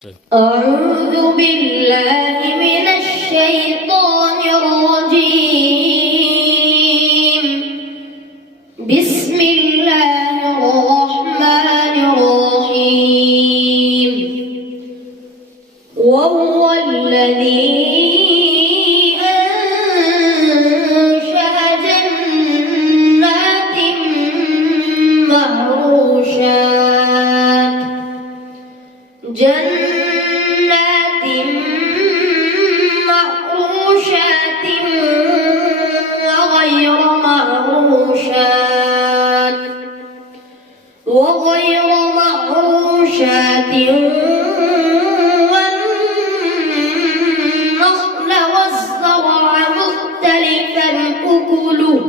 أعوذ بالله من الشيطان الرجيم. بسم الله الرحمن الرحيم. وهو الذي أنشأ جنات معروشات وغير معروشات والنخل والزرع مختلفا أكله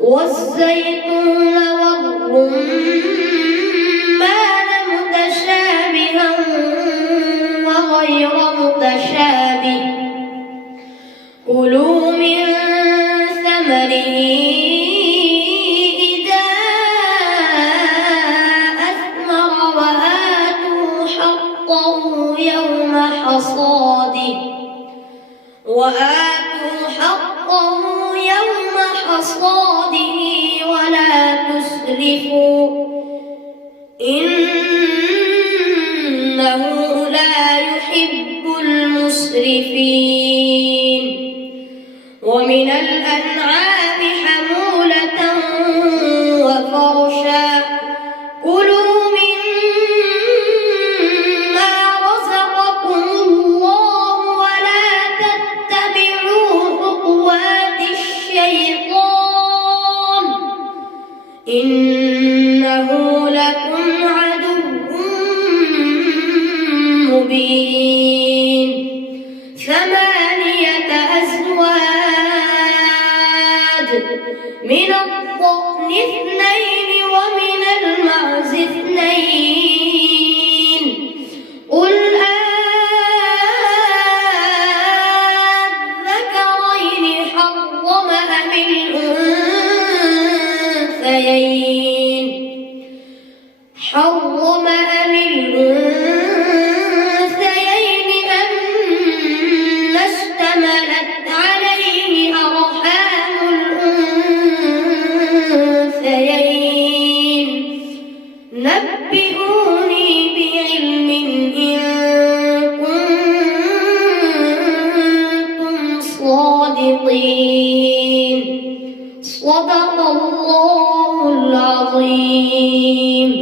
والزيتون والرمان متشابها وغير متشابه. كلوا من ثمره إذا أثمر وآتوا حقه يوم حصاده ولا تسرفوا إنه لا يحب المسرفين. ومن الأنعام حمولة وفرشا كلوا مما رزقكم الله ولا تتبعوا خطوات الشيطان إنه لكم عدو مبين. 8 أزواج من الضأن 2 ومن المعز 2 قل أذكرين حرم أم الأنثيين أما اشتملت عليه أرحام الأنثيين. نبئوني بعلم إن كنتم صادقين. صدق الله العظيم.